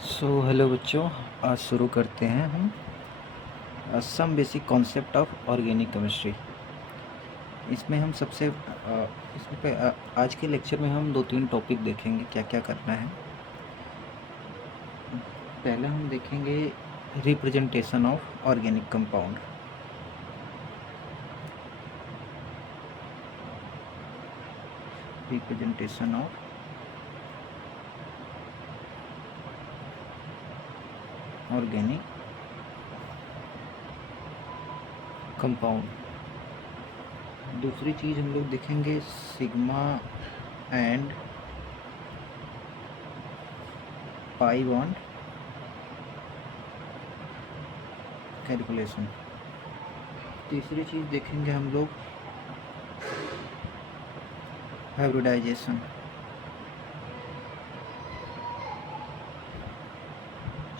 Hello बच्चों, आज शुरू करते हैं हम some basic concept of organic chemistry. इसमें हम आज के लेक्चर में हम 2-3 टॉपिक देखेंगे क्या क्या करना है। पहले हम देखेंगे representation of organic compound. Representation of organic compound. दूसरी चीज़ हम लोग देखेंगे sigma and pi bond calculation. तीसरी चीज़ देखेंगे हम लोग हाइब्रिडाइजेशन।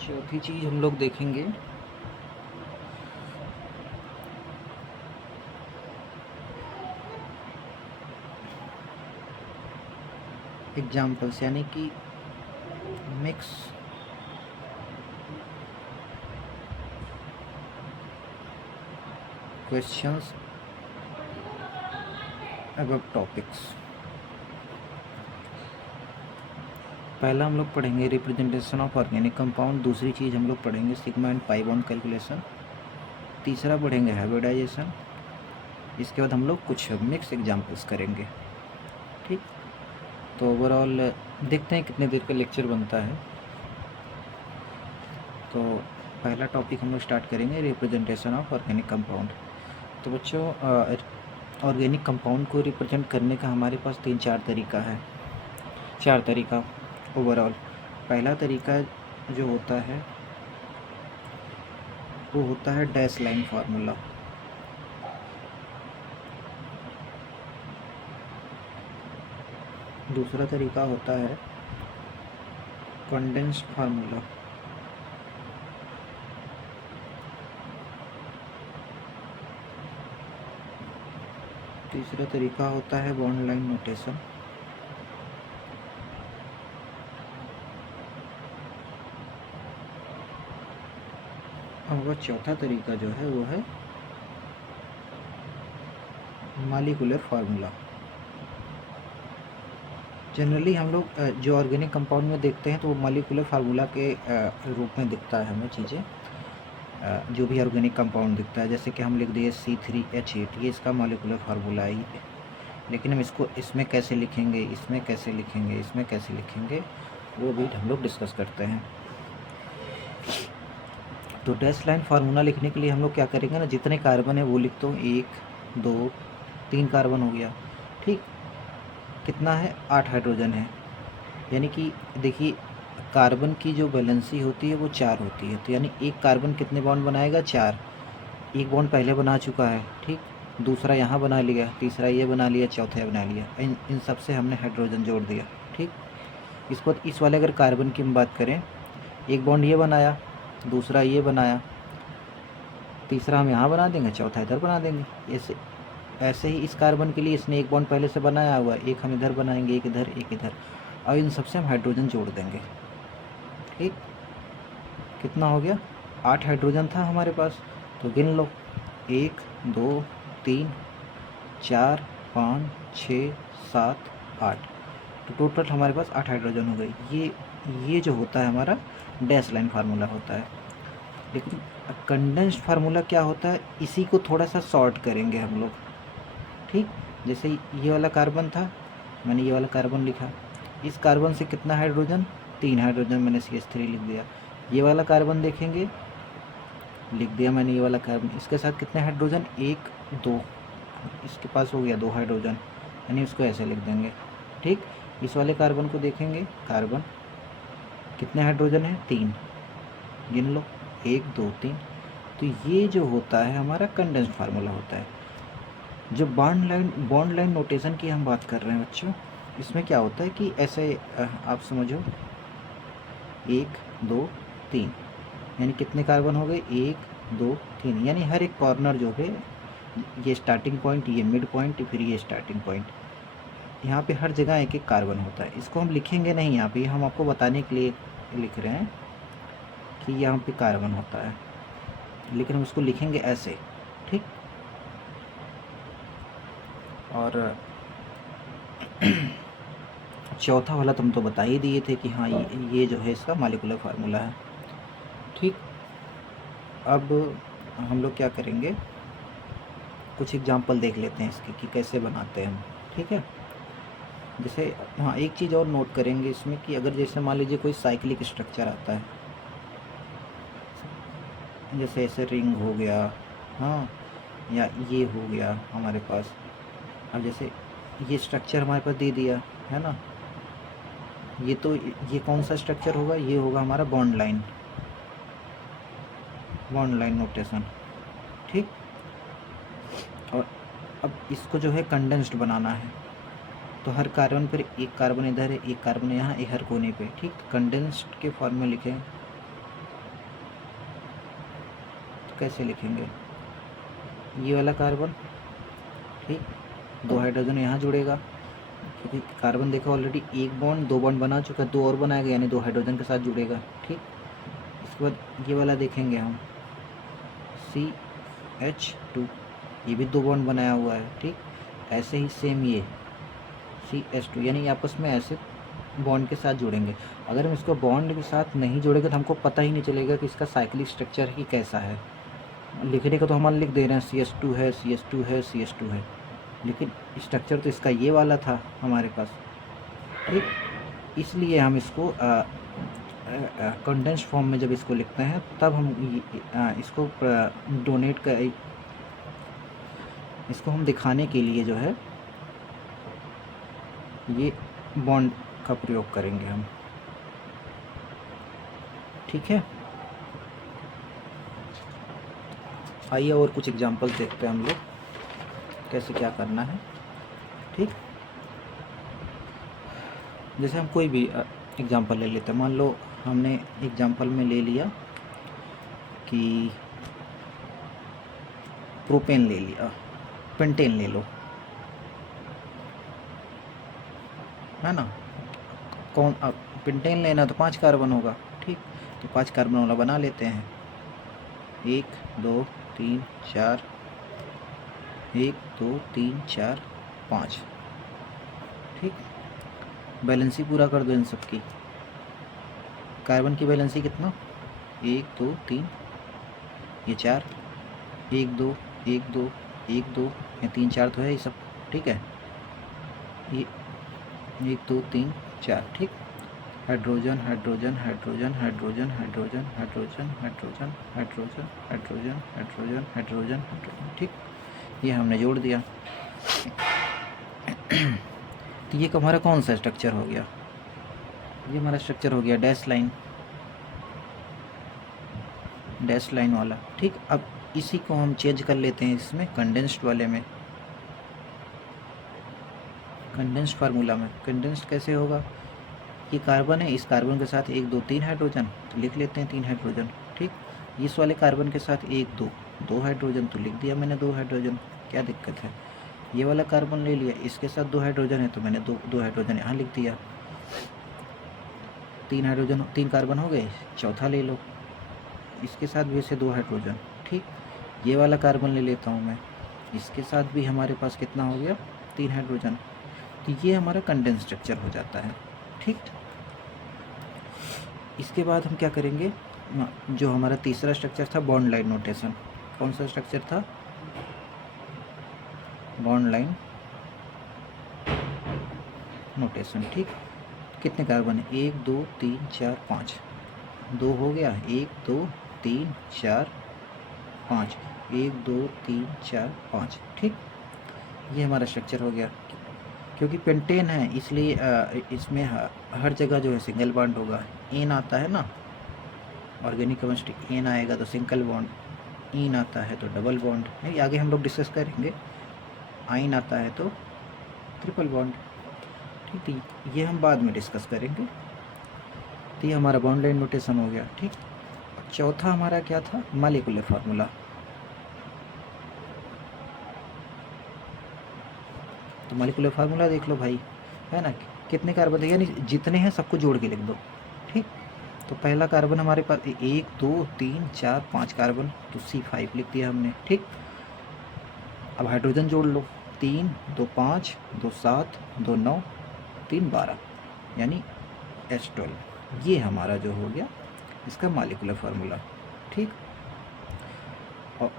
चौथी चीज़ हम लोग देखेंगे एग्जाम्पल्स, यानी कि मिक्स क्वेश्चंस अबव टॉपिक्स। पहला हम लोग पढ़ेंगे रिप्रेजेंटेशन ऑफ ऑर्गेनिक कंपाउंड। दूसरी चीज़ हम लोग पढ़ेंगे sigma and pi bond calculation. तीसरा पढ़ेंगे हाइब्रिडाइजेशन। इसके बाद हम लोग कुछ मिक्स एग्जाम्पल्स करेंगे। ठीक, तो ओवरऑल देखते हैं कितने देर का लेक्चर बनता है। तो पहला टॉपिक हम लोग स्टार्ट करेंगे रिप्रेजेंटेशन ऑफ ऑर्गेनिक कंपाउंड। तो बच्चों, ऑर्गेनिक कंपाउंड को रिप्रेजेंट करने का हमारे पास 3-4 तरीका है। 4 तरीका ओवरऑल। पहला तरीका जो होता है वो होता है डैश लाइन फार्मूला। दूसरा तरीका होता है कंडेंस्ड फार्मूला। तीसरा तरीका होता है बॉन्ड लाइन नोटेशन। और वह चौथा तरीका जो है वो है मॉलिक्यूलर फार्मूला। जनरली हम लोग जो ऑर्गेनिक कंपाउंड में देखते हैं तो वो मॉलिक्यूलर फार्मूला के रूप में दिखता है हमें चीज़ें। जो भी ऑर्गेनिक कंपाउंड दिखता है, जैसे कि हम लिख दिए C3H8, ये इसका मॉलिक्यूलर फार्मूला है। लेकिन हम इसको इसमें कैसे लिखेंगे, इसमें कैसे लिखेंगे, इसमें कैसे लिखेंगे, वो भी हम लोग डिस्कस करते हैं। तो डैश लाइन फार्मूला लिखने के लिए हम लोग क्या करेंगे ना, जितने कार्बन है वो लिख दो। 1 2 3 कार्बन हो गया। ठीक, कितना है? 8 हाइड्रोजन है। यानी कि देखिए, कार्बन की जो वैलेंसी होती है वो 4 होती है। तो यानी एक कार्बन कितने बॉन्ड बनाएगा? 4। एक बॉन्ड पहले बना चुका है। ठीक, दूसरा यहाँ बना लिया, तीसरा ये बना लिया, चौथा बना लिया। इन सब से हमने हाइड्रोजन जोड़ दिया। ठीक, इसको इस वाले अगर कार्बन की हम बात करें, एक बॉन्ड ये बनाया, दूसरा ये बनाया, तीसरा हम यहाँ बना देंगे, चौथा इधर बना देंगे। ऐसे ही इस कार्बन के लिए इसने एक बॉन्ड पहले से बनाया हुआ, एक हम इधर बनाएंगे, एक इधर, एक इधर, और इन सबसे हम हाइड्रोजन जोड़ देंगे। ठीक, कितना हो गया? 8 हाइड्रोजन था हमारे पास। तो गिन लो, 1 2 3 4 5 6 7 8। तो टोटल हमारे पास 8 हाइड्रोजन हो गई। ये जो होता है हमारा डैश लाइन फार्मूला होता है। लेकिन कंडेंस्ड फार्मूला क्या होता है, इसी को थोड़ा सा शॉर्ट करेंगे हम लोग। ठीक, जैसे ये वाला कार्बन था, मैंने ये वाला कार्बन लिखा, इस कार्बन से कितना हाइड्रोजन? 3 हाइड्रोजन, मैंने CH3 लिख दिया। ये वाला कार्बन देखेंगे, लिख दिया मैंने ये वाला कार्बन, इसके साथ कितने हाइड्रोजन? 1 2, इसके पास हो गया 2 हाइड्रोजन, यानी उसको ऐसे लिख देंगे। ठीक, इस वाले कार्बन को देखेंगे, कार्बन कितने हाइड्रोजन है? 3, गिन लो, 1 2 3। तो ये जो होता है हमारा कंडेंस्ड फार्मूला होता है। जब बॉन्ड लाइन नोटेशन की हम बात कर रहे हैं बच्चों, इसमें क्या होता है कि ऐसे आप समझो, 1 2 3, यानी कितने कार्बन हो गए? 1 2 3, यानी हर एक कॉर्नर जो है, ये स्टार्टिंग पॉइंट, ये मिड पॉइंट, फिर ये स्टार्टिंग पॉइंट, यहाँ पे हर जगह एक एक कार्बन होता है। इसको हम लिखेंगे नहीं यहाँ पे, हम आपको बताने के लिए लिख रहे हैं कि यहाँ पे कार्बन होता है, लेकिन हम उसको लिखेंगे ऐसे, ठीक। और चौथा वाला तुम तो बता ही दिए थे कि हाँ ये जो है इसका मॉलिक्यूलर फार्मूला है, ठीक। अब हम लोग क्या करेंगे, कुछ एग्जांपल देख लेते हैं इसके कि कैसे बनाते हैं हम, ठीक है। जैसे हाँ, एक चीज़ और नोट करेंगे इसमें कि अगर जैसे मान लीजिए कोई साइक्लिक स्ट्रक्चर आता है, जैसे ऐसे रिंग हो गया, हाँ, या ये हो गया हमारे पास। अब जैसे ये स्ट्रक्चर हमारे पास दे दिया है ना, ये तो ये कौन सा स्ट्रक्चर होगा, ये होगा हमारा bond line, bond line notation, ठीक। और अब इसको जो है कंडेंस्ड बनाना है, तो हर कार्बन पर एक कार्बन इधर है, एक कार्बन यहाँ, एक हर कोने पे, ठीक। कंडेंस्ड के फॉर्म में लिखें तो कैसे लिखेंगे, ये वाला कार्बन, ठीक, 2 हाइड्रोजन यहाँ जुड़ेगा, क्योंकि कार्बन देखो ऑलरेडी एक बॉन्ड 2 बॉन्ड बना चुका है, 2 और बनाएगा यानी 2 हाइड्रोजन के साथ जुड़ेगा, ठीक। इसके बाद ये वाला देखेंगे हम, CH2, ये भी 2 बॉन्ड बनाया हुआ है, ठीक। ऐसे ही सेम ये CH2, यानी आपस में ऐसे बॉन्ड के साथ जुड़ेंगे। अगर हम इसको बॉन्ड के साथ नहीं जोड़ेंगे तो हमको पता ही नहीं चलेगा कि इसका साइक्लिक स्ट्रक्चर ही कैसा है। लिखने का तो हम लिख दे रहे हैं CH2 है, CH2 है, CH2 है, लेकिन स्ट्रक्चर तो इसका ये वाला था हमारे पास, ठीक। इसलिए हम इसको कंडेंस्ड फॉर्म में जब इसको लिखते हैं तब हम इसको डोनेट का इसको हम दिखाने के लिए जो है ये बॉन्ड का प्रयोग करेंगे हम, ठीक है। आइए और कुछ एग्जांपल देखते हैं हम लोग कैसे क्या करना है, ठीक। जैसे हम कोई भी एग्जांपल ले लेते हैं, मान लो हमने एग्जांपल में ले लिया कि प्रोपेन ले लिया, पेंटेन ले लो, है ना। कौन अब पेंटेन लेना तो 5 कार्बन होगा, ठीक। तो 5 कार्बन वाला बना लेते हैं, 1 2 3 4, 1 2 3 4 5, ठीक। बैलेंसी पूरा कर दो इन सबकी, कार्बन की बैलेंसी कितना, 1 2 3, ये 4, 1 2 1 2 1 2, ये 3 4 तो है ये सब, ठीक है। ये 1 2 3 4, ठीक। Hydrogen hydrogen hydrogen hydrogen hydrogen hydrogen hydrogen hydrogen hydrogen hydrogen hydrogen hydrogen, ठीक। ये हमने जोड़ दिया। तो ये हमारा कौन सा स्ट्रक्चर हो गया, ये हमारा स्ट्रक्चर हो गया डैश लाइन, डैश लाइन वाला, ठीक। अब इसी को हम चेंज कर लेते हैं इसमें कंडेंस्ड वाले में, कंडेंस्ड फार्मूला में। कंडेंस्ड कैसे होगा, ये कार्बन है, इस कार्बन के साथ 1 2 3 हाइड्रोजन, तो लिख लेते हैं 3 हाइड्रोजन, ठीक। इस वाले कार्बन के साथ 1 2 2 हाइड्रोजन, तो लिख दिया मैंने 2 हाइड्रोजन, क्या दिक्कत है। ये वाला कार्बन ले लिया, इसके साथ 2 हाइड्रोजन है तो मैंने 2 हाइड्रोजन यहाँ लिख दिया, 3 हाइड्रोजन 3 कार्बन हो गए, चौथा ले लो, इसके साथ भी ऐसे 2 हाइड्रोजन, ठीक। ये वाला कार्बन ले लेता हूँ मैं, इसके साथ भी हमारे पास कितना हो गया, 3 हाइड्रोजन। तो ये हमारा कंडेंस स्ट्रक्चर हो जाता है, ठीक। इसके बाद हम क्या करेंगे, जो हमारा तीसरा स्ट्रक्चर था बॉन्ड लाइन नोटेशन, कौन सा स्ट्रक्चर था, बॉन्ड लाइन नोटेशन, ठीक। कितने कार्बन है, 1 2 3 4 5, 2 हो गया, 1 2 3 4 5, 1 2 3 4 5, ठीक। ये हमारा स्ट्रक्चर हो गया। क्योंकि पेंटेन है इसलिए इसमें हर जगह जो है सिंगल बॉन्ड होगा, एन आता है ना, ऑर्गेनिक केमिस्ट्री, एन आएगा तो सिंगल बॉन्ड, इन आता है तो डबल बॉन्ड, नहीं आगे हम लोग डिस्कस करेंगे, आइन आता है तो ट्रिपल बॉन्ड, ठीक है। ये हम बाद में डिस्कस करेंगे। तो ये हमारा बॉन्ड लाइन नोटेशन हो गया, ठीक। चौथा हमारा क्या था, मॉलिक्यूलर फार्मूला। तो मॉलिक्यूलर फार्मूला देख लो भाई, है ना, कितने कार्बन थे, यानी जितने हैं सबको जोड़ के लिख दो, ठीक। तो पहला कार्बन हमारे पास 1 2 3 4 5 कार्बन, तो C5 लिख दिया हमने। ठीक, अब हाइड्रोजन जोड़ लो, 3 2 5 2 7 2 9 3 12, यानी H12। ये हमारा जो हो गया इसका मॉलिक्यूलर फार्मूला। ठीक, और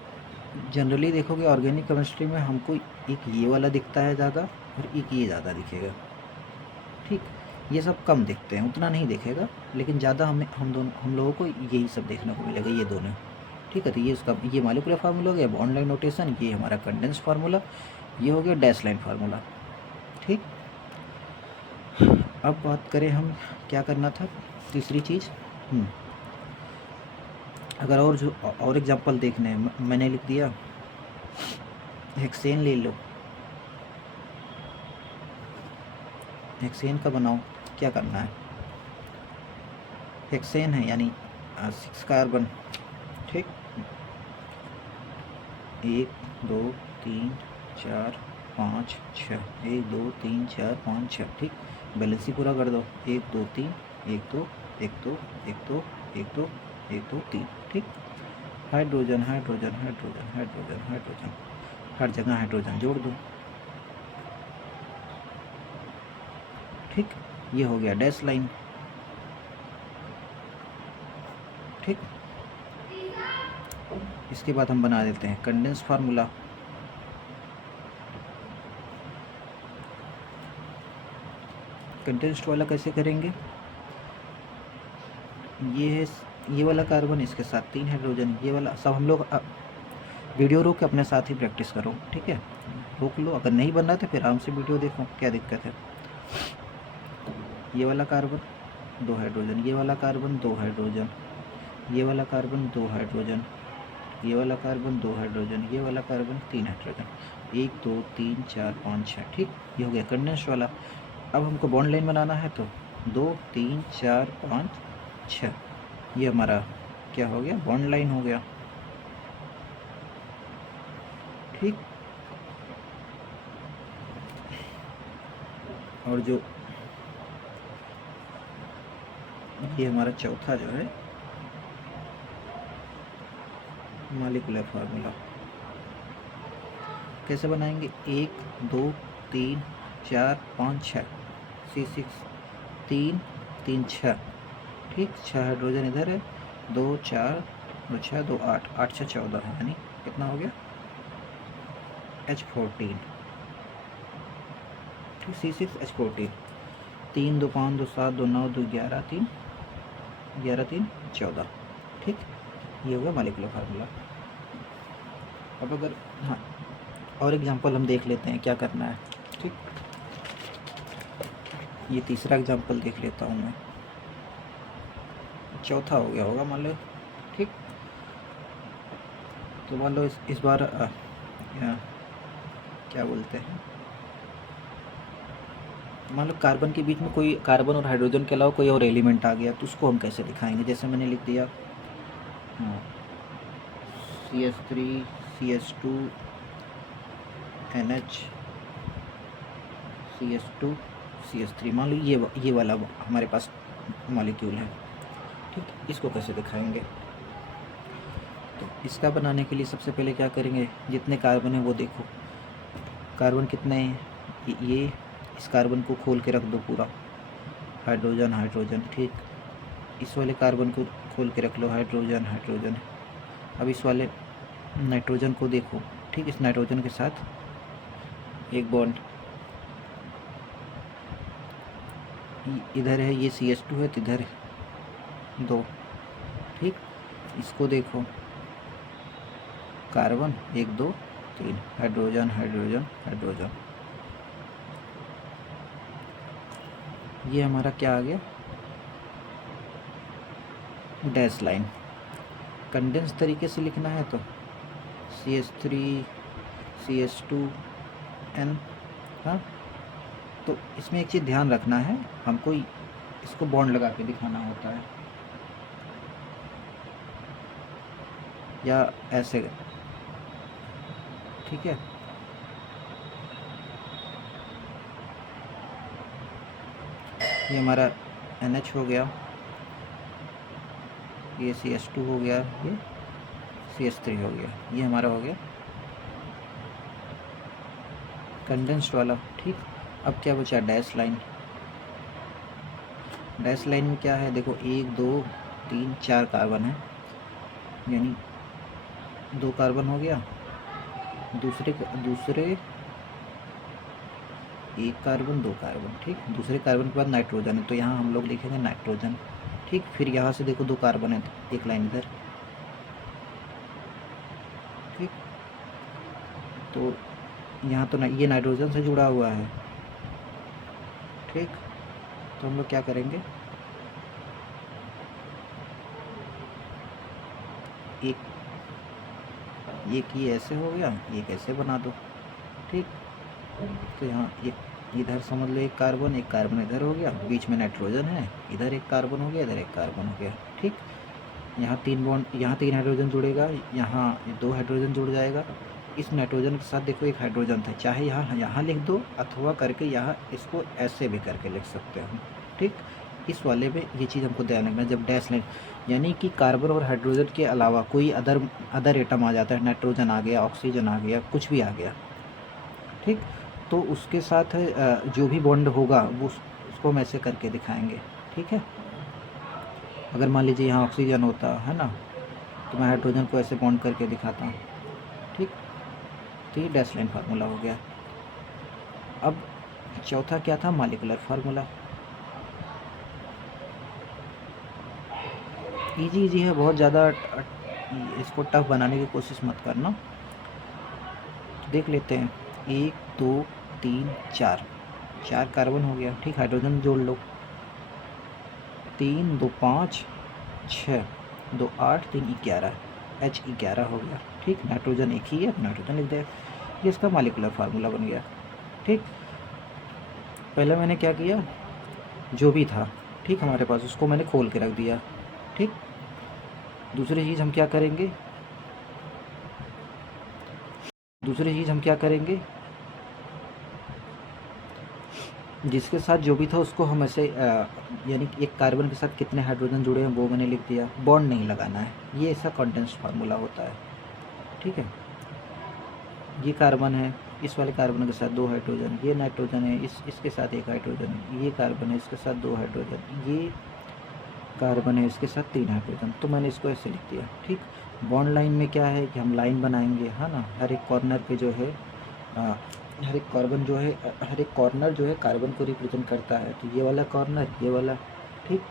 जनरली देखोगे ऑर्गेनिक केमिस्ट्री में हमको एक ये वाला दिखता है ज़्यादा और एक ये ज़्यादा दिखेगा। ठीक, ये सब कम दिखते हैं, उतना नहीं दिखेगा, लेकिन ज़्यादा हम लोगों को यही सब देखने को मिलेगा, ये दोनों। ठीक है, तो ये उसका ये मॉलिक्यूलर फार्मूला हो गया, बॉन्ड लाइन नोटेशन, ये हमारा कंडेंस फार्मूला, ये हो गया डैश लाइन फार्मूला। ठीक, अब बात करें हम क्या करना था, तीसरी चीज़। अगर और एग्जांपल देखने हैं, मैंने लिख दिया हेक्सेन ले लो, हेक्सेन का बनाओ, क्या करना है, हेक्सेन है यानी 6 कार्बन। ठीक, 1 2 3 4 5 6, 1 2 3 4 5 6। ठीक, बैलेंस ही पूरा कर दो, 1 2 3 1 2 1 2 1 2 1 2 1 2 3। ठीक, hydrogen hydrogen hydrogen hydrogen hydrogen, हर जगह हाइड्रोजन जोड़ दो। ठीक, ये हो गया डैश लाइन। ठीक, इसके बाद हम बना देते हैं कंडेंस फार्मूला। कंडेंस्ड वाला कैसे करेंगे, ये है ये वाला कार्बन, इसके साथ 3 हाइड्रोजन, ये वाला सब हम लोग वीडियो रोक के अपने साथ ही प्रैक्टिस करो। ठीक है, रोक लो, अगर नहीं बन रहा तो फिर आराम से वीडियो देखो, क्या दिक्कत है। ये वाला कार्बन 2 हाइड्रोजन, ये वाला कार्बन 2 हाइड्रोजन, ये वाला कार्बन 2 हाइड्रोजन, ये वाला कार्बन 2 हाइड्रोजन, ये वाला कार्बन 3 हाइड्रोजन, 1 2 3 4 5 6। ठीक, ये हो गया कंडेंस्ड वाला। अब हमको बॉन्ड लाइन बनाना है, तो 2 3 4 5 6, ये हमारा क्या हो गया, बॉन्ड लाइन हो गया। ठीक, और जो ये हमारा चौथा जो है मॉलिक्यूलर फार्मूला, कैसे बनाएंगे, 1 2 3 4 5 6, C6 3 3 6। ठीक, 6 हाइड्रोजन इधर है, 2 4 2 6 2 8, 8 6 14, यानी कितना हो गया H14। ठीक, C6 H14, 3 2 5 2 7 2 9 2 11 3 11 3 14। ठीक, ये होगा मॉलिक्यूलर फार्मूला। अब अगर हाँ और एग्जांपल हम देख लेते हैं क्या करना है। ठीक, ये तीसरा एग्जांपल देख लेता हूँ मैं, चौथा हो गया होगा मान लो। ठीक, तो मान लो इस बार क्या बोलते हैं, मान लो कार्बन के बीच में कोई, कार्बन और हाइड्रोजन के अलावा कोई और एलिमेंट आ गया, तो उसको हम कैसे दिखाएंगे। जैसे मैंने लिख दिया CH3 CH2 NH CH2 CH3, मान लो ये वाला हमारे पास मॉलिक्यूल है। ठीक, इसको कैसे दिखाएंगे, तो इसका बनाने के लिए सबसे पहले क्या करेंगे, जितने कार्बन है वो देखो, कार्बन कितने हैं, ये इस कार्बन को खोल के रख दो पूरा, हाइड्रोजन हाइड्रोजन। ठीक, इस वाले कार्बन को खोल के रख लो, हाइड्रोजन हाइड्रोजन। अब इस वाले नाइट्रोजन को देखो। ठीक, इस नाइट्रोजन के साथ एक बॉन्ड इधर है, ये CH2 है, तो इधर 2। ठीक, इसको देखो, कार्बन 1 2 3, हाइड्रोजन हाइड्रोजन हाइड्रोजन, ये हमारा क्या आ गया, डैश लाइन। कंडेंस तरीके से लिखना है तो CH3 CH2N। हाँ, तो इसमें एक चीज़ ध्यान रखना है, हमको इसको बॉन्ड लगा के दिखाना होता है, या ऐसे। ठीक है, ये हमारा NH हो गया, ये CS2 हो गया, ये CS3 हो गया, ये हमारा हो गया कंडेंस्ड वाला। ठीक, अब क्या बचा, डैश लाइन। डैश लाइन में क्या है, देखो 1 2 3 4 कार्बन है, यानी 2 कार्बन हो गया, दूसरे 1 कार्बन 2 कार्बन। ठीक, दूसरे कार्बन के बाद नाइट्रोजन है, तो यहाँ हम लोग लिखेंगे नाइट्रोजन। ठीक, फिर यहाँ से देखो 2 कार्बन है, एक लाइन इधर। ठीक, तो यहाँ तो ये नाइट्रोजन से जुड़ा हुआ है। ठीक, तो हम लोग क्या करेंगे, एक ये ऐसे हो गया, एक ऐसे बना दो। ठीक, तो यहाँ एक इधर समझ लो, एक कार्बन इधर हो गया, बीच में नाइट्रोजन है, इधर एक कार्बन हो गया, इधर एक कार्बन हो गया। ठीक, यहाँ 3 बॉन्ड, यहाँ 3 हाइड्रोजन जुड़ेगा, यहाँ 2 हाइड्रोजन जुड़ जाएगा। इस नाइट्रोजन के साथ देखो एक हाइड्रोजन था, चाहे यहाँ लिख दो अथवा करके यहाँ इसको ऐसे भी करके लिख सकते हो। ठीक, इस वाले में ये चीज़ हमको ध्यान रखना, जब डैश लाइन यानी कि कार्बन और हाइड्रोजन के अलावा कोई अदर एटम आ जाता है, नाइट्रोजन आ गया, ऑक्सीजन आ गया, कुछ भी आ गया। ठीक, तो उसके साथ जो भी बॉन्ड होगा वो उसको हम ऐसे करके दिखाएंगे। ठीक है, अगर मान लीजिए यहाँ ऑक्सीजन होता है ना, तो मैं हाइड्रोजन को ऐसे बॉन्ड करके दिखाता हूँ। ठीक, तो ये डैश लाइन फार्मूला हो गया। अब चौथा क्या था, मॉलिक्यूलर फार्मूला। इजी है, बहुत ज़्यादा इसको टफ बनाने की कोशिश मत करना। देख लेते हैं, 1 2 3 4 कार्बन हो गया। ठीक, हाइड्रोजन जोड़ लो, 3 2 5 6 2 8 3 11, H11 हो गया। ठीक, नाइट्रोजन एक ही है, नाइट्रोजन लिख दे, ये इसका मॉलिक्यूलर फार्मूला बन गया। ठीक, पहले मैंने क्या किया, जो भी था ठीक हमारे पास उसको मैंने खोल के रख दिया। ठीक, दूसरी चीज़ हम क्या करेंगे, जिसके साथ जो भी था उसको हम ऐसे यानी कि एक कार्बन के साथ कितने हाइड्रोजन जुड़े हैं वो मैंने लिख दिया, बॉन्ड नहीं लगाना है, ये ऐसा कंडेंस्ड फार्मूला होता है। ठीक है, ये कार्बन है, इस वाले कार्बन के साथ 2 हाइड्रोजन, ये नाइट्रोजन है, इसके साथ 1 हाइड्रोजन, ये कार्बन है, इसके साथ 2 हाइड्रोजन, ये कार्बन है, इसके साथ 3 हाइड्रोजन, तो मैंने इसको ऐसे लिख दिया। ठीक, बॉन्ड लाइन में क्या है कि हम लाइन बनाएंगे, है ना, हर एक कॉर्नर पे जो है हर एक कॉर्नर जो है कार्बन को रिप्रेजेंट करता है, तो ये वाला कॉर्नर, ये वाला। ठीक,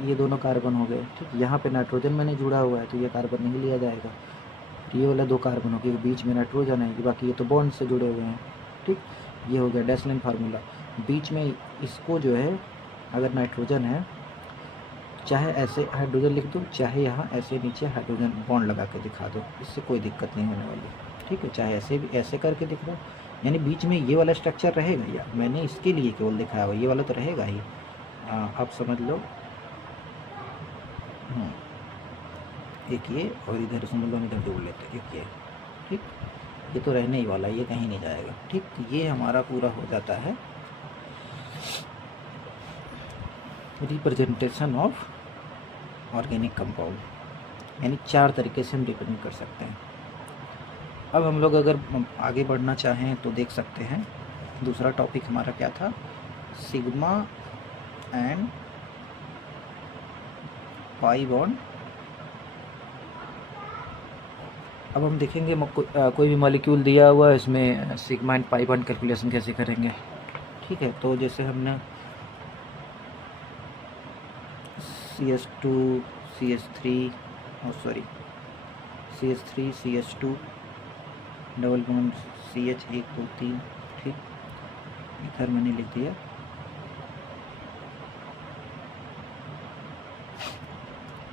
ये दोनों कार्बन हो गए। ठीक, यहाँ पे नाइट्रोजन मैंने जुड़ा हुआ है तो ये कार्बन नहीं लिया जाएगा, तो ये वाला 2 कार्बन हो गए, बीच में नाइट्रोजन है, बाकी ये तो बॉन्ड से जुड़े हुए हैं। ठीक, ये हो गया डैश लाइन फार्मूला। बीच में इसको जो है, अगर नाइट्रोजन है, चाहे ऐसे हाइड्रोजन लिख दो, चाहे यहाँ ऐसे नीचे हाइड्रोजन बॉन्ड लगा के दिखा दो, इससे कोई दिक्कत नहीं होने वाली। ठीक है, चाहे ऐसे भी ऐसे करके दिख दो, यानी बीच में ये वाला स्ट्रक्चर रहेगा, या मैंने इसके लिए केवल दिखाया हुआ, ये वाला तो रहेगा ही, आप समझ लो। एक ये, और इधर समझ लो हम इधर जोड़ लेते हैं, एक ये। ठीक, ये तो रहने ही वाला है, ये कहीं नहीं जाएगा। ठीक, तो ये हमारा पूरा हो जाता है रिप्रेजेंटेशन ऑफ ऑर्गेनिक कंपाउंड, यानी 4 तरीके से हम रिप्रेजेंट कर सकते हैं। अब हम लोग अगर आगे बढ़ना चाहें तो देख सकते हैं, दूसरा टॉपिक हमारा क्या था, सिग्मा एंड पाई बॉन्ड। अब हम देखेंगे कोई भी मॉलिक्यूल दिया हुआ है, इसमें sigma and pi bond calculation कैसे करेंगे। ठीक है, तो जैसे हमने CS2 CS3 CS2 double bond CH 1 2 3। ठीक, इधर मैंने लिख दिया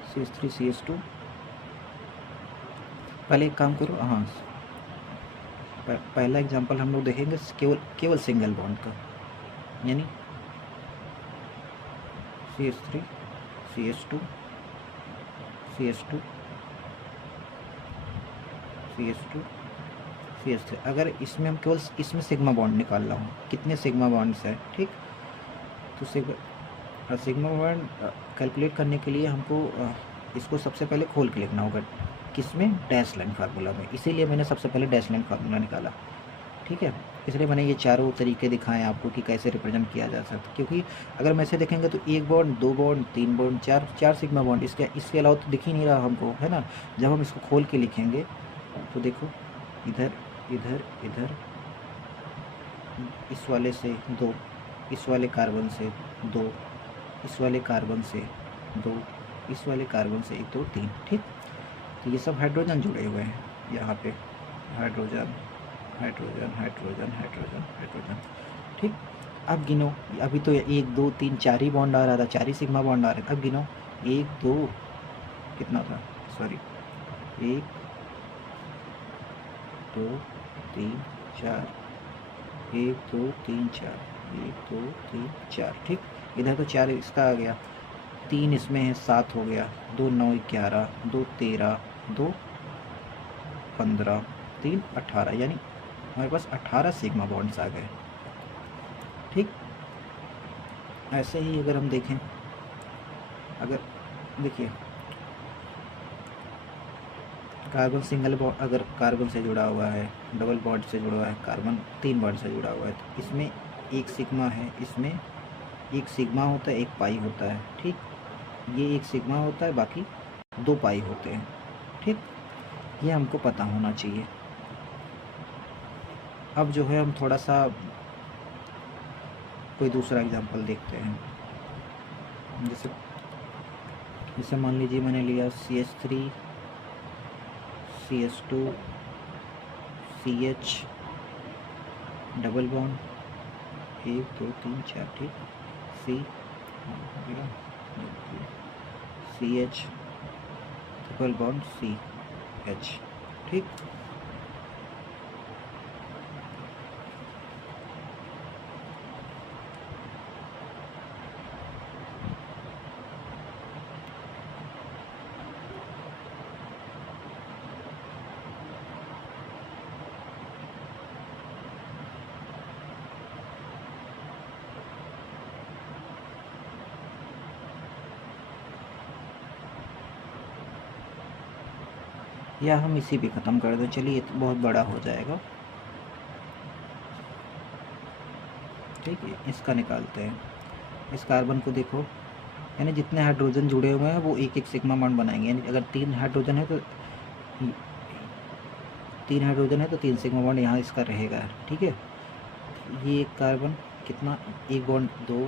CS3 CS2। पहले एक काम करो, हाँ, पहला एग्जांपल हम लोग देखेंगे केवल सिंगल बॉन्ड का, यानी CS3 CS2 CS2 CS2 CS3। अगर इसमें हम इसमें सिग्मा बॉन्ड निकाल रहा हूँ, कितने सिग्मा बॉन्ड्स हैं। ठीक, तो सिग्मा बॉन्ड कैलकुलेट करने के लिए हमको इसको सबसे पहले खोल के लिखना होगा, किसमें, डैश लाइन फार्मूला में। इसीलिए मैंने सबसे पहले डैश लाइन फार्मूला निकाला, ठीक है। इसलिए मैंने ये चारों तरीके दिखाए आपको कि कैसे रिप्रेजेंट किया जा सकता है, क्योंकि अगर मैं ऐसे देखेंगे तो 1 bond, 2 bond, 3 bond, 4 sigma bond, इसके अलावा तो दिख ही नहीं रहा हमको, है ना। जब हम इसको खोल के लिखेंगे तो देखो, इधर इधर इधर, इस वाले से 2, इस वाले कार्बन से 2, इस वाले कार्बन से 2, इस वाले कार्बन से 1 2 3, ठीक। तो ये सब हाइड्रोजन जुड़े हुए हैं यहाँ पे, hydrogen hydrogen hydrogen hydrogen hydrogen, ठीक। अब गिनो, अभी तो 1 2 3 4 ही बॉन्ड आ रहा था, 4 ही सिग्मा बॉन्ड आ रहे थे। अब गिनो, 1 2, कितना था, सॉरी, 1 2 3 4, 1 2 3 4, 1 2 3 4, ठीक। इधर तो 4 इसका आ गया, 3 इसमें है, 7 हो गया, 2 9 11, 2 13, 2 15, 3 18, यानी हमारे पास 18 सिग्मा बॉन्ड्स आ गए, ठीक। ऐसे ही अगर हम देखें, अगर देखिए कार्बन सिंगल बॉन्ड, अगर कार्बन से जुड़ा हुआ है, डबल बॉन्ड से जुड़ा हुआ है, कार्बन 3 बॉन्ड से जुड़ा हुआ है, तो इसमें 1 सिग्मा है, इसमें 1 सिग्मा होता है, 1 पाई होता है, ठीक। ये 1 सिग्मा होता है, बाकी 2 पाई होते हैं, ठीक। ये हमको पता होना चाहिए। अब जो है हम थोड़ा सा कोई दूसरा एग्जांपल देखते हैं। जैसे जैसे मान लीजिए मैंने लिया CH3 CH2 CH double bond 1 2 3 4, ठीक। CH ट्रिपल बॉन्ड CH, ठीक। या हम इसी पे ख़त्म कर दें, चलिए, तो बहुत बड़ा हो जाएगा, ठीक है। इसका निकालते हैं, इस कार्बन को देखो, यानी जितने हाइड्रोजन जुड़े हुए हैं वो 1 सिग्मा बॉन्ड बनाएंगे, यानी अगर 3 हाइड्रोजन है तो 3 हाइड्रोजन है तो 3 सिग्मा बॉन्ड यहाँ इसका रहेगा, ठीक है। ये एक कार्बन कितना, 1 बॉन्ड 2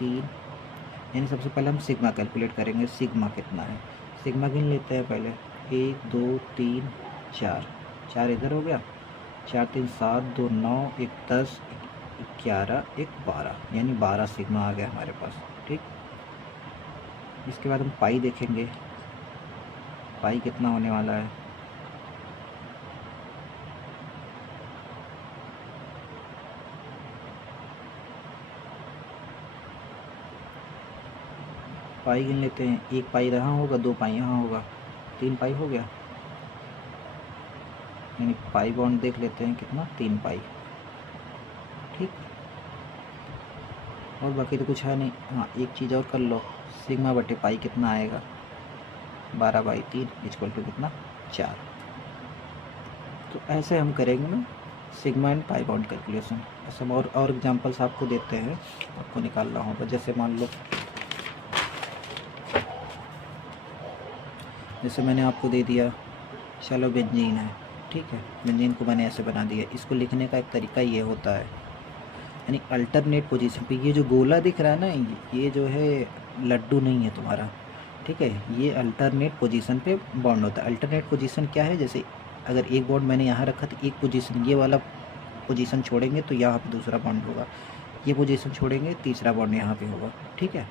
3, यानी सबसे पहले हम सिग्मा कैलकुलेट करेंगे, सिग्मा कितना है, सिग्मा गिन लेते हैं पहले, 1 2 3 4, 4 इधर हो गया, 4 3 7, 2 9, 1 10, 11, 1 12, यानी 12 सिग्मा आ गया हमारे पास, ठीक। इसके बाद हम पाई देखेंगे, पाई कितना होने वाला है, पाई गिन लेते हैं, 1 पाई यहाँ होगा, 2 पाई यहाँ होगा, 3 पाई हो गया, यानी पाई बॉन्ड देख लेते हैं कितना, 3 पाई, ठीक। और बाकी तो कुछ है नहीं। हाँ, एक चीज़ और कर लो, सिग्मा बटे पाई कितना आएगा, 12/3 इक्वल टू कितना, 4। तो ऐसे हम करेंगे ना sigma and pi bond calculation. ऐसे हम और एग्जांपल्स आपको देते हैं, आपको निकालना होगा। जैसे मान लो, जैसे मैंने आपको दे दिया, चलो बेंजीन है, ठीक है, बेंजीन को मैंने ऐसे बना दिया। इसको लिखने का एक तरीका ये होता है, यानी अल्टरनेट पोजीशन पे, ये जो गोला दिख रहा है ना, ये जो है लड्डू नहीं है तुम्हारा, ठीक है, ये अल्टरनेट पोजीशन पे बॉन्ड होता है। अल्टरनेट पोजीशन क्या है, जैसे अगर एक बॉन्ड मैंने यहाँ रखा तो एक पोजीशन, ये वाला पोजीशन छोड़ेंगे तो यहाँ पे दूसरा बॉन्ड होगा, ये पोजीशन छोड़ेंगे तीसरा बॉन्ड यहाँ पे होगा, ठीक है।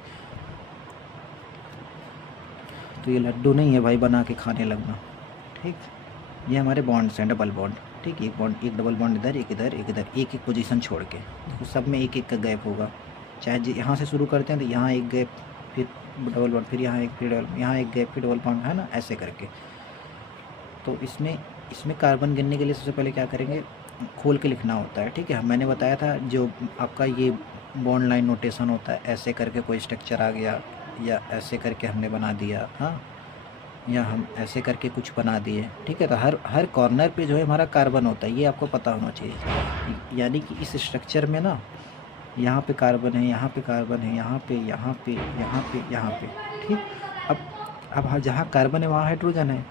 तो ये लड्डू नहीं है भाई बना के खाने लगना, ठीक। ये हमारे बॉन्ड्स हैं, डबल बॉन्ड, ठीक। एक बॉन्ड, एक डबल बॉन्ड इधर, एक इधर, एक इधर, एक एक पोजीशन छोड़ के, तो सब में एक एक का गैप होगा। चाहे यहाँ से शुरू करते हैं तो यहाँ एक गैप, फिर डबल बॉन्ड, फिर यहाँ एक, फिर डबल, यहाँ एक गैप, फिर डबल बॉन्ड, है ना, ऐसे करके। तो इसमें कार्बन गिनने के लिए सबसे पहले क्या करेंगे, खोल के लिखना होता है, ठीक है। मैंने बताया था जो आपका ये बॉन्ड लाइन नोटेशन होता है, ऐसे करके कोई स्ट्रक्चर आ गया या ऐसे करके हमने बना दिया, हाँ, या हम ऐसे करके कुछ बना दिए, ठीक है। तो हर हर कॉर्नर पे जो है हमारा कार्बन होता है, ये आपको पता होना चाहिए। यानी कि इस स्ट्रक्चर में ना यहाँ पे कार्बन है, यहाँ पे कार्बन है, यहाँ पे, यहाँ पे, यहाँ पे, यहाँ पे, ठीक। अब जहाँ कार्बन है वहाँ हाइड्रोजन है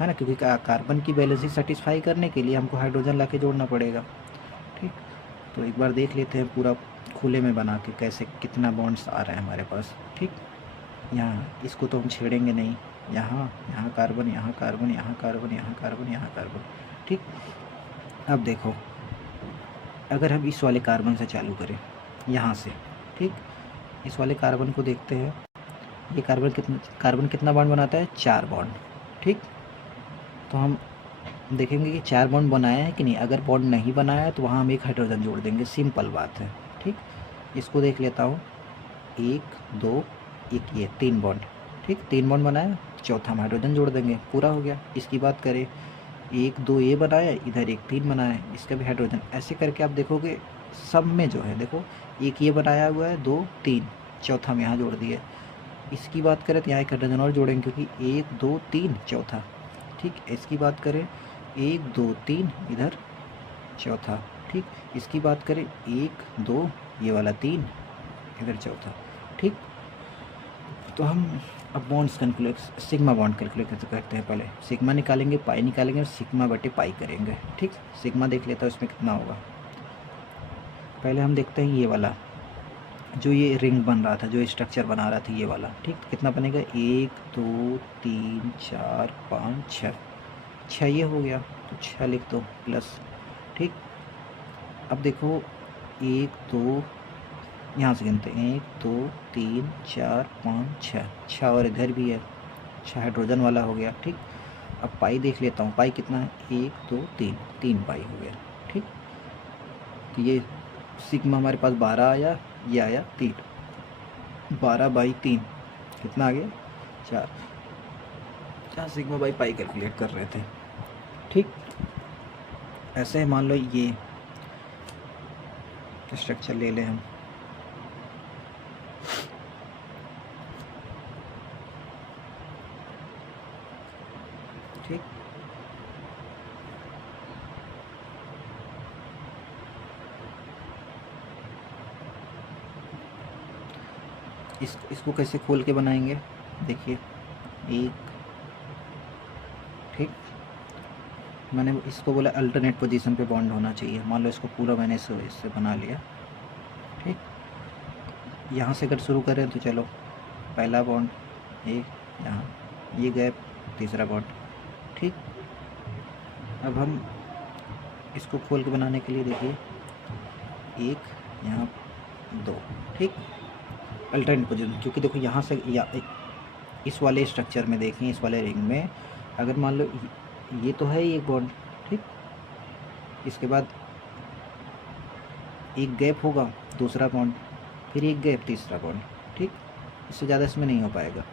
ना, क्योंकि कार्बन की बैलेंसिंग सेटिस्फाई करने के लिए हमको हाइड्रोजन ला के जोड़ना पड़ेगा, ठीक। तो एक बार देख लेते हैं पूरा खुले में बना के कैसे कितना बॉन्ड्स आ रहा है हमारे पास, ठीक। यहाँ इसको तो हम छेड़ेंगे नहीं, यहाँ कार्बन, यहाँ कार्बन, यहाँ कार्बन, यहाँ कार्बन, यहाँ कार्बन, ठीक। अब देखो, अगर हम इस वाले कार्बन से चालू करें यहाँ से, ठीक, इस वाले कार्बन को देखते हैं, ये कार्बन कितना बॉन्ड बनाता है, 4 बॉन्ड, ठीक। तो हम देखेंगे कि 4 बॉन्ड बनाया है कि नहीं। अगर बॉन्ड नहीं बनाया है तो वहाँ हम एक हाइड्रोजन जोड़ देंगे, सिंपल बात है, ठीक। इसको देख लेता हूँ, 1 2 1, ये 3 बॉन्ड, ठीक, 3 बॉन्ड बनाया, चौथा हम हाइड्रोजन जोड़ देंगे, पूरा हो गया। इसकी बात करें, 1 2 ये बनाया, इधर 1 3 बनाया है, इसका भी हाइड्रोजन। ऐसे करके आप देखोगे सब में जो है, देखो एक ये बनाया हुआ है, 2 3, चौथा हम यहाँ जोड़ दिए। इसकी बात करें तो यहाँ एक हाइड्रोजन और जोड़ेंगे, क्योंकि 1 2 3 चौथा, ठीक। इसकी बात करें 1 2 3 इधर चौथा, ठीक। इसकी बात करें 1 2 ये वाला 3 इधर चौथा, ठीक। तो हम अब bonds calculate, sigma bond calculate करते हैं। पहले सिग्मा निकालेंगे, पाई निकालेंगे और सिग्मा बटे पाई करेंगे, ठीक। सिग्मा देख लेता हूँ इसमें कितना होगा। पहले हम देखते हैं ये वाला जो ये रिंग बन रहा था, जो स्ट्रक्चर बना रहा था ये वाला, ठीक। कितना बनेगा, 1 2 3 4 5 6, 6 ये हो गया, तो 6 लिख दो प्लस, ठीक। अब देखो 1 2 यहाँ से गिनते हैं, 1 2 3 4 5 6, 6 और इधर भी है, 6 हाइड्रोजन वाला हो गया, ठीक। अब पाई देख लेता हूँ, पाई कितना है, 1 2 3, 3 पाई हो गया, ठीक। तो ये सिग्मा हमारे पास 12 आया, ये आया 3, 12/3 कितना आ गया, 4। 4 सिग्मा बाई पाई कैलकुलेट कर रहे थे, ठीक। ऐसे मान लो ये स्ट्रक्चर ले लें हम, ठीक। इसको कैसे खोल के बनाएंगे, देखिए, एक, ठीक। मैंने इसको बोला अल्टरनेट पोजीशन पे बॉन्ड होना चाहिए। मान लो इसको पूरा मैंने इससे बना लिया, ठीक। यहाँ से अगर शुरू करें तो चलो, पहला बॉन्ड एक यहाँ, ये गैप, तीसरा बॉन्ड, ठीक। अब हम इसको खोल के बनाने के लिए देखिए, एक यहाँ 2, ठीक, अल्टरनेट पोजीशन। क्योंकि देखो यहाँ से इस वाले स्ट्रक्चर में देखें, इस वाले रिंग में अगर मान लो ये तो है एक बॉन्ड, ठीक। इसके बाद एक गैप होगा, दूसरा बॉन्ड, फिर एक गैप, तीसरा बॉन्ड, ठीक। इससे ज़्यादा इसमें नहीं हो पाएगा।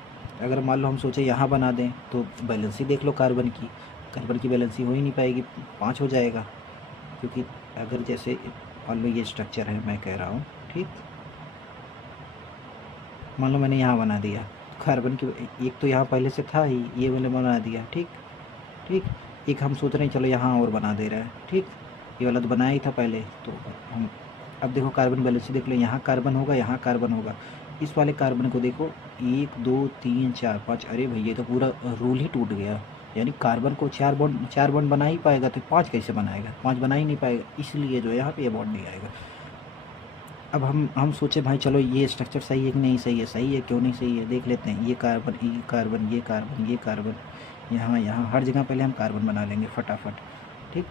अगर मान लो हम सोचे यहाँ बना दें तो बैलेंसी देख लो, कार्बन की बैलेंसी हो ही नहीं पाएगी, 5 हो जाएगा। क्योंकि अगर जैसे मान लो ये स्ट्रक्चर है, मैं कह रहा हूँ, ठीक। मान लो मैंने यहाँ बना दिया, कार्बन की एक तो यहाँ पहले से था ही, ये मैंने बना दिया, ठीक। ठीक, एक हम सोच रहे हैं चलो यहाँ और बना दे रहे हैं, ठीक। ये वाला तो बनाया ही था पहले, तो हम अब देखो कार्बन बैलेंस देख लो, यहाँ कार्बन होगा, यहाँ कार्बन होगा। इस वाले कार्बन को देखो, 1 2 3 4 5, अरे भैया तो पूरा रूल ही टूट गया। यानी कार्बन को 4 बॉन्ड बना ही पाएगा, तो 5 कैसे बनाएगा, 5 बना ही नहीं पाएगा, इसलिए जो है यहाँ पे ये बॉन्ड नहीं आएगा। अब हम सोचे भाई चलो ये स्ट्रक्चर सही है कि नहीं सही है, सही है क्यों नहीं सही है, देख लेते हैं। ये कार्बन, ये कार्बन, ये कार्बन, ये कार्बन, यहाँ हर जगह पहले हम कार्बन बना लेंगे फटाफट, ठीक।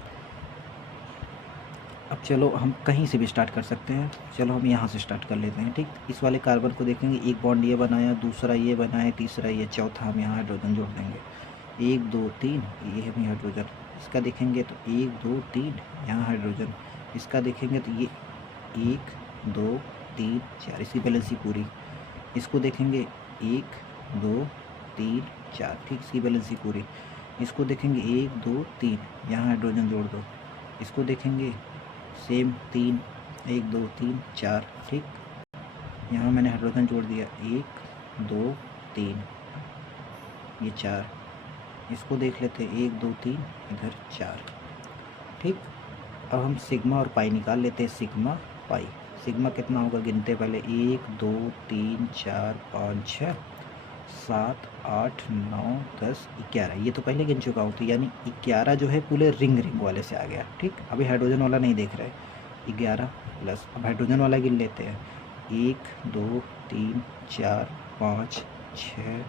अब चलो हम कहीं से भी स्टार्ट कर सकते हैं, चलो हम यहाँ से स्टार्ट कर लेते हैं, ठीक। इस वाले कार्बन को देखेंगे, एक बॉन्ड ये बनाया, दूसरा ये बनाया, तीसरा ये, चौथा हम यहाँ हाइड्रोजन जोड़ देंगे, 1 2 3, ये है हाइड्रोजन। इसका देखेंगे तो 1 2 3 यहाँ हाइड्रोजन। इसका देखेंगे तो ये 1 2 3 4, इसकी बैलेंसी पूरी। इसको देखेंगे 1 2 3 4, ठीक, इसकी बैलेंसी पूरी। इसको देखेंगे 1 2 3, यहाँ हाइड्रोजन जोड़ दो। इसको देखेंगे सेम 3, 1 2 3 4, ठीक। यहाँ मैंने हाइड्रोजन जोड़ दिया, 1 2 3, ये 4। इसको देख लेते हैं, 1 2 3, इधर 4, ठीक। अब हम सिग्मा और पाई निकाल लेते हैं, सिग्मा पाई। सिग्मा कितना होगा, गिनते पहले, 1 2 3 4 5 6 7 8 9 10 11। ये तो पहले गिन चुका हूँ, तो यानी 11 जो है पूरे रिंग वाले से आ गया, ठीक। अभी हाइड्रोजन वाला नहीं देख रहे, 11 प्लस, अब हाइड्रोजन वाला गिन लेते हैं, 1 2 3 4 5 6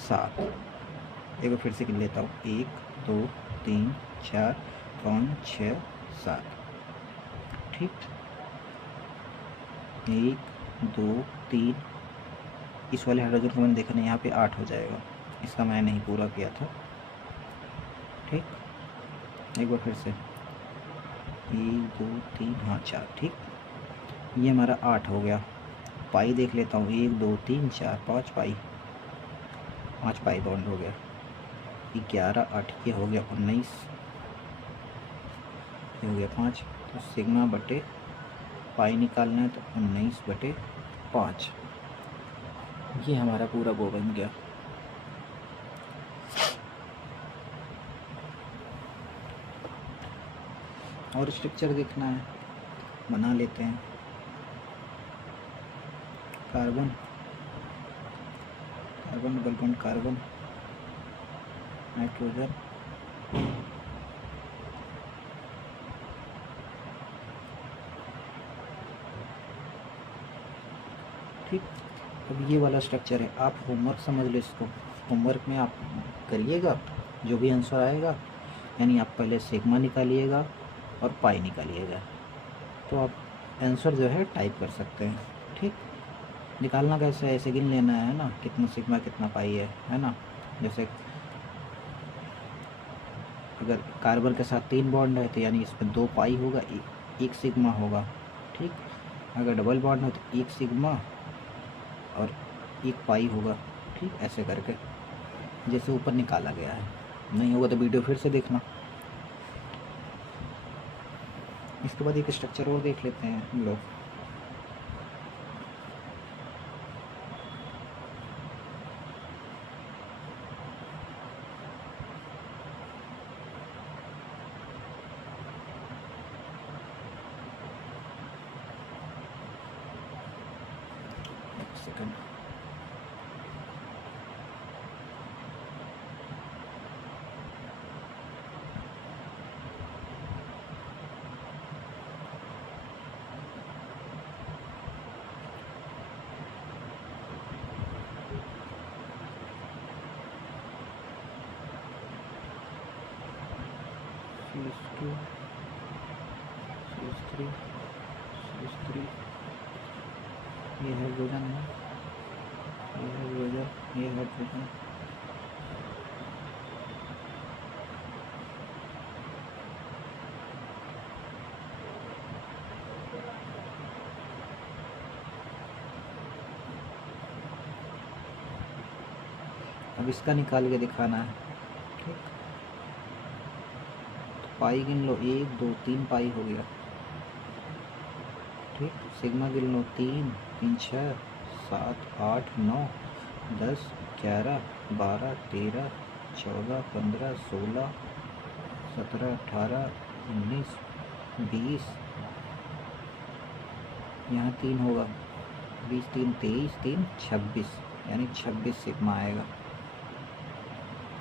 7। एक बार फिर से गिन लेता हूँ, 1 2 3 4 5 6 7, ठीक। 1 2 3, इस वाले हाइड्रोजन को मैंने देखा नहीं, यहाँ पे 8 हो जाएगा, इसका मैंने नहीं पूरा किया था, ठीक। एक बार फिर से, 1 2 3, हाँ 4, ठीक। ये हमारा 8 हो गया। पाई देख लेता हूँ, 1 2 3 4 5 पाई, 5 पाई बॉन्ड हो गया। 11 8, ये हो गया 19, ये हो गया 5। तो सिग्मा बटे पाई निकालना है, तो 19/5, ये हमारा पूरा वो बन गया। और स्ट्रक्चर देखना है, बना लेते हैं। Carbon carbon double bond carbon, nitrogen, ठीक। अब ये वाला स्ट्रक्चर है, आप होमवर्क समझ लो इसको, होमवर्क में आप करिएगा, जो भी आंसर आएगा, यानी आप पहले सिग्मा निकालिएगा और पाई निकालिएगा, तो आप आंसर जो है टाइप कर सकते हैं, ठीक। निकालना कैसे है, ऐसे गिन लेना है ना, कितना सिग्मा कितना पाई है ना। जैसे अगर कार्बन के साथ 3 बॉन्ड है, तो यानी इसमें 2 पाई होगा, 1 सिग्मा होगा, ठीक। अगर डबल बॉन्ड है तो 1 सिग्मा और 1 पाई होगा, ठीक। ऐसे करके जैसे ऊपर निकाला गया है, नहीं होगा तो वीडियो फिर से देखना। इसके बाद एक स्ट्रक्चर और देख लेते हैं हम लोग। एक सेकंड, CH2 CH3 CH3, ये हाइड्रोजन है, ये हाइड्रोजन, ये हाइड्रोजन, अब इसका निकाल के दिखाना है, ठीक। तो पाई गिन लो, 1 2 3 पाई हो गया, ठीक। सिग्मा गिन लो, 3 3 6 7 8 9 10 11 12 13 14 15 16 17 18 19 20, यहाँ 3 होगा, 20 3 23 3 26, यानी 26 सिग्मा आएगा,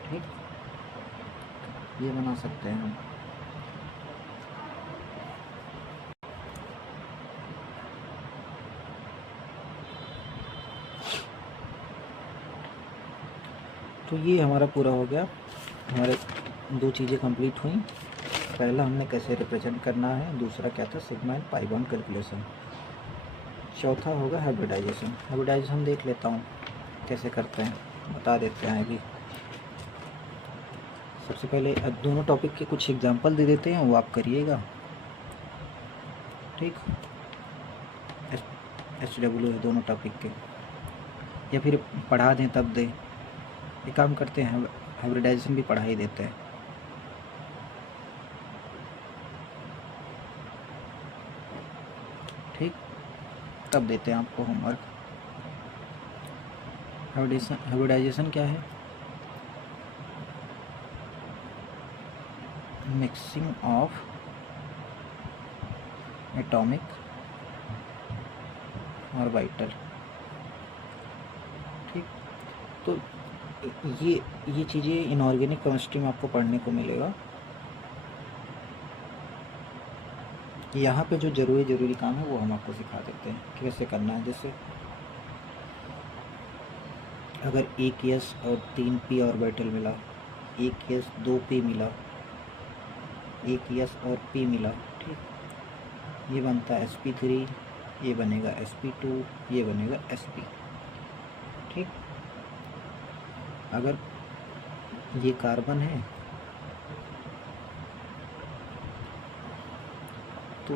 ठीक। ये बना सकते हैं हम। तो ये हमारा पूरा हो गया, हमारे 2 चीज़ें कंप्लीट हुई। पहला हमने कैसे रिप्रेजेंट करना है, दूसरा क्या था, sigma and pi bond calculation, चौथा होगा हाइब्रिडाइजेशन। हाइब्रिडाइजेशन देख लेता हूँ कैसे करते हैं, बता देते हैं अभी। सबसे पहले दोनों टॉपिक के कुछ एग्जांपल दे देते हैं, वो आप करिएगा, ठीक। HW है दोनों टॉपिक के, या फिर पढ़ा दें तब दें, एक काम करते हैं, हाइब्रिडाइजेशन भी पढ़ा ही देते हैं। अब देते हैं आपको होमवर्क। हाइब्रिडाइजेशन क्या है? Mixing of atomic orbital. ठीक, तो ये चीज़ें इनऑर्गेनिक केमिस्ट्री में आपको पढ़ने को मिलेगा। यहाँ पे जो ज़रूरी काम है वो हम आपको सिखा देते हैं कि कैसे करना है। जैसे अगर एक एस और 3 पी ऑर्बिटल मिला, एक एस 2 पी मिला, एक एस और पी मिला, ठीक, ये बनता है sp3, ये बनेगा sp2, ये बनेगा sp। ठीक, अगर ये कार्बन है तो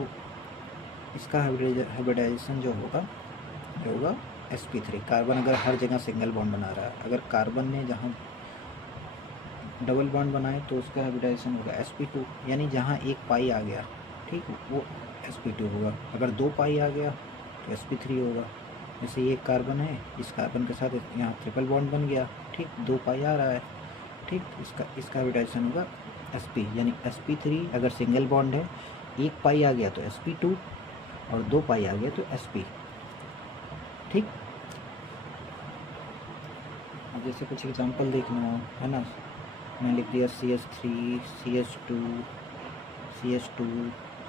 इसका हाइब्रिडाइजेशन जो होगा sp3। कार्बन अगर हर जगह सिंगल बॉन्ड बना रहा है, अगर कार्बन ने जहाँ डबल बॉन्ड बनाए तो उसका हाइब्रिडाइजेशन होगा sp2, यानी जहाँ एक पाई आ गया, ठीक, वो sp2 होगा। अगर 2 पाई आ गया तो sp3 होगा। जैसे ये एक कार्बन है, इस कार्बन के साथ यहाँ ट्रिपल बॉन्ड बन गया, ठीक, 2 पाई आ रहा है, ठीक, इसका हाइब्रिडाइजेशन होगा sp, यानी sp3। अगर सिंगल बॉन्ड है, एक पाई आ गया तो sp2 और 2 पाई आ गया तो sp। ठीक, अब जैसे कुछ एग्जांपल देखना हो, है ना, मैं लिख दिया CH3 CH2 CH2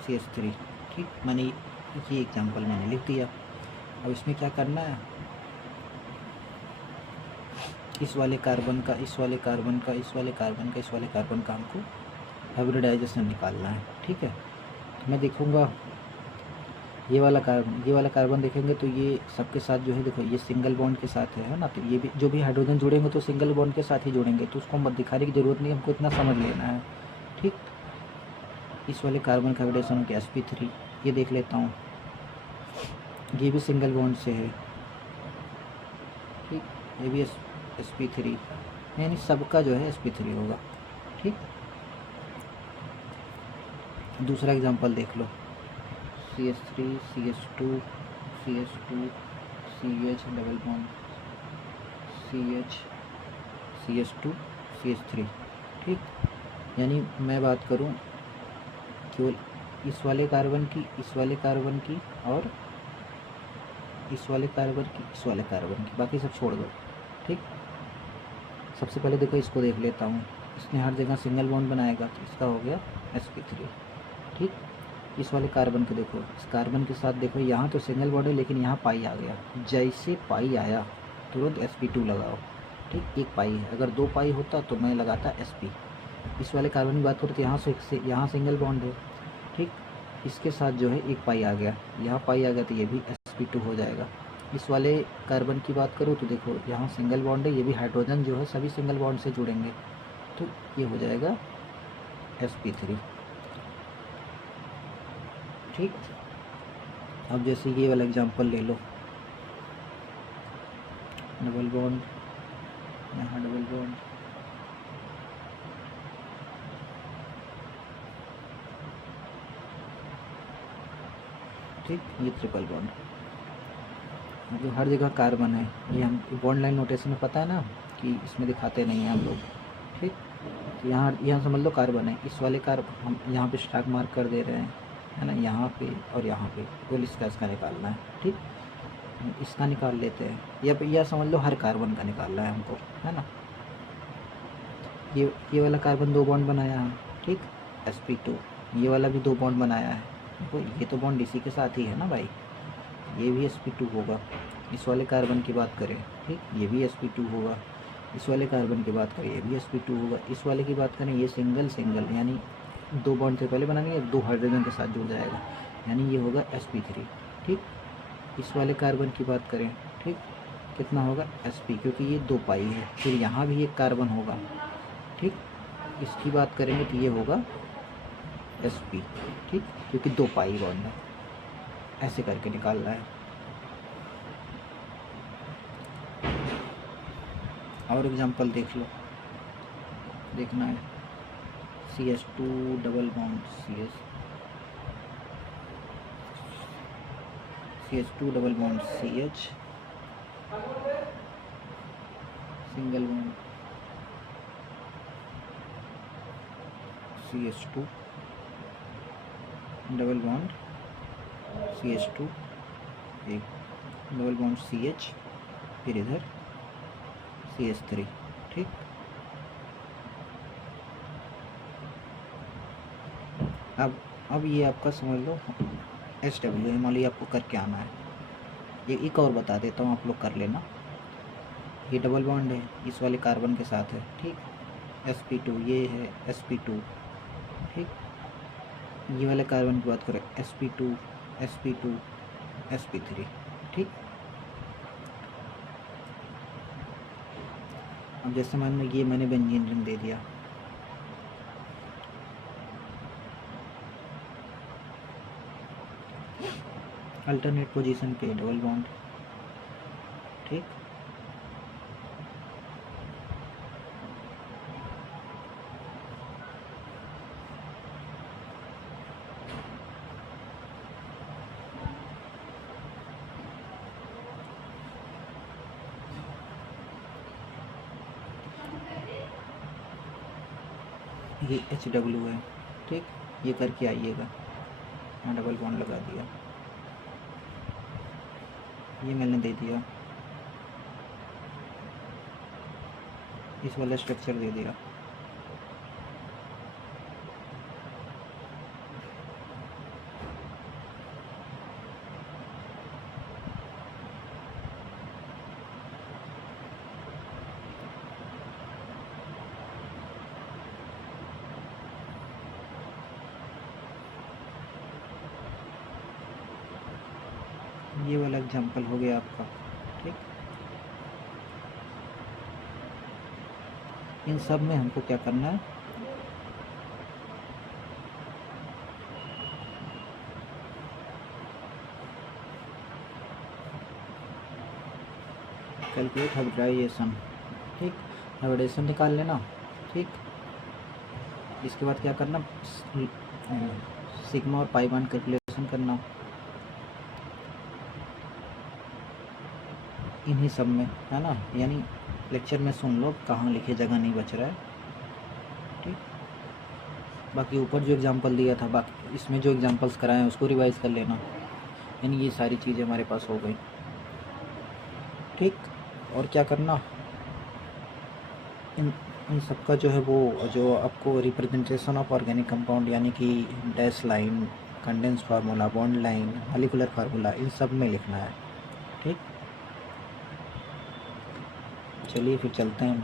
CH3। ठीक, मैंने ये एग्जांपल मैंने लिख दिया। अब इसमें क्या करना है, इस वाले कार्बन का, इस वाले कार्बन का, इस वाले कार्बन का, इस वाले कार्बन का हमको हाइब्रिडाइजेशन निकालना है। ठीक है, तो मैं देखूँगा ये वाला कार्बन देखेंगे तो ये सबके साथ जो है, देखो ये सिंगल बॉन्ड के साथ है ना, तो ये भी जो भी हाइड्रोजन जुड़ेंगे तो सिंगल बॉन्ड के साथ ही जुड़ेंगे, तो उसको मत दिखाने की ज़रूरत नहीं, हमको इतना समझ लेना है। ठीक, इस वाले कार्बन का हाइब्रिडाइजेशन हो गया sp3, ये देख लेता हूँ, ये भी सिंगल बॉन्ड से है, ठीक, ये भी sp3, यानी सबका जो है sp3 होगा। ठीक, दूसरा एग्जांपल देख लो, CH3 CH2 CH2 CH double bond CH CH2 CH3। ठीक, यानी मैं बात करूं केवल इस वाले कार्बन की, इस वाले कार्बन की, और इस वाले कार्बन की, इस वाले कार्बन की, बाकी सब छोड़ दो। ठीक, सबसे पहले देखो इसको देख लेता हूँ, इसने हर जगह सिंगल बॉन्ड बनाएगा तो इसका हो गया sp3। ठीक, इस वाले कार्बन को देखो, इस कार्बन के साथ देखो, यहाँ तो सिंगल बॉन्ड है लेकिन यहाँ पाई आ गया, जैसे पाई आया तुरंत sp2 लगाओ। ठीक, एक पाई है, अगर 2 पाई होता तो मैं लगाता sp। इस वाले कार्बन की बात करूँ तो यहाँ सिंगल बॉन्ड है, ठीक, इसके साथ जो है एक पाई आ गया, यहाँ पाई आ गया तो ये भी sp2 हो जाएगा। इस वाले कार्बन की बात करूँ तो देखो यहाँ सिंगल बॉन्ड है, ये भी हाइड्रोजन जो है सभी सिंगल बॉन्ड से जुड़ेंगे, तो ये हो जाएगा sp3। ठीक, अब जैसे ये वाला एग्जांपल ले लो, डबल बॉन्ड, यहाँ डबल बॉन्ड, ठीक, ये ट्रिपल बॉन्ड, जो हर जगह कार्बन है, ये हम बॉन्ड लाइन नोटेशन में पता है ना कि इसमें दिखाते नहीं हैं हम लोग। ठीक, तो यहाँ समझ लो कार्बन है, इस वाले कार्बन हम यहाँ पे स्टार्क मार्क कर दे रहे हैं, है ना, यहाँ पे और यहाँ पे, केवल इसका निकालना है। ठीक, इसका निकाल लेते हैं, या समझ लो हर कार्बन का निकालना है हमको, है ना। ये वाला कार्बन 2 बॉन्ड बनाया है, ठीक, sp2, ये वाला भी 2 बॉन्ड बनाया है, तो ये तो बॉन्ड इसी के साथ ही है ना भाई, ये भी sp2 होगा। इस वाले कार्बन की बात करें, ठीक, ये भी sp2 होगा। इस वाले कार्बन की बात करें, ये भी sp2 होगा। इस वाले की बात करें, ये सिंगल यानी 2 बॉन्ड से पहले बनाएंगे, 2 हाइड्रोजन के साथ जुड़ जाएगा, यानी ये होगा sp3। ठीक, इस वाले कार्बन की बात करें, ठीक, कितना होगा sp, क्योंकि ये 2 पाई है, फिर यहाँ भी एक कार्बन होगा। ठीक, इसकी बात करेंगे तो ये होगा sp, ठीक, क्योंकि 2 पाई बॉन्ड है, ऐसे करके निकालना है। और एग्जांपल देख लो, देखना है CH2 double bond CH2 double bond CH, single bond CH2 double bond CH2, एक डबल बॉन्ड CH, फिर इधर CH3। ठीक, अब ये आपका समझ लो SW है। मान लीजिए आपको करके आना है। ये एक और बता देता हूँ, आप लोग कर लेना। ये डबल बॉन्ड है, इस वाले कार्बन के साथ है। ठीक, sp2, ये है sp2। ठीक, ये वाले कार्बन की बात करें sp2 sp2 sp3। ठीक, अब जैसे मान लो ये मैंने बेंजीन रिंग दे दिया, अल्टरनेट पोजीशन पे डबल बॉन्ड। ठीक, ये HW है। ठीक, ये करके आइएगा। हाँ, डबल बॉन्ड लगा दिया, ये मैंने दे दिया, इस वाला स्ट्रक्चर दे दिया। ये वाला एग्जाम्पल हो गया आपका। ठीक, इन सब में हमको क्या करना है, कैलकुलेट हाइब्रिडाइजेशन। ठीक, हाइब्रिडाइजेशन निकाल लेना। ठीक, इसके बाद क्या करना, सिग्मा और पाई बांड कैलकुलेशन करना इन्हीं सब में, है ना। यानी लेक्चर में सुन लो, कहाँ लिखे, जगह नहीं बच रहा है। ठीक, बाकी ऊपर जो एग्जांपल दिया था, बाकी इसमें जो एग्जांपल्स कराए हैं उसको रिवाइज कर लेना। यानी ये सारी चीज़ें हमारे पास हो गई। ठीक, और क्या करना, इन सबका जो है वो जो आपको रिप्रेजेंटेशन ऑफ ऑर्गेनिक कंपाउंड, यानी कि dash line, condense formula, bond line, molecular formula, इन सब में लिखना है। ठीक, चलिए फिर चलते हैं।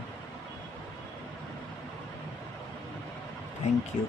Thank you.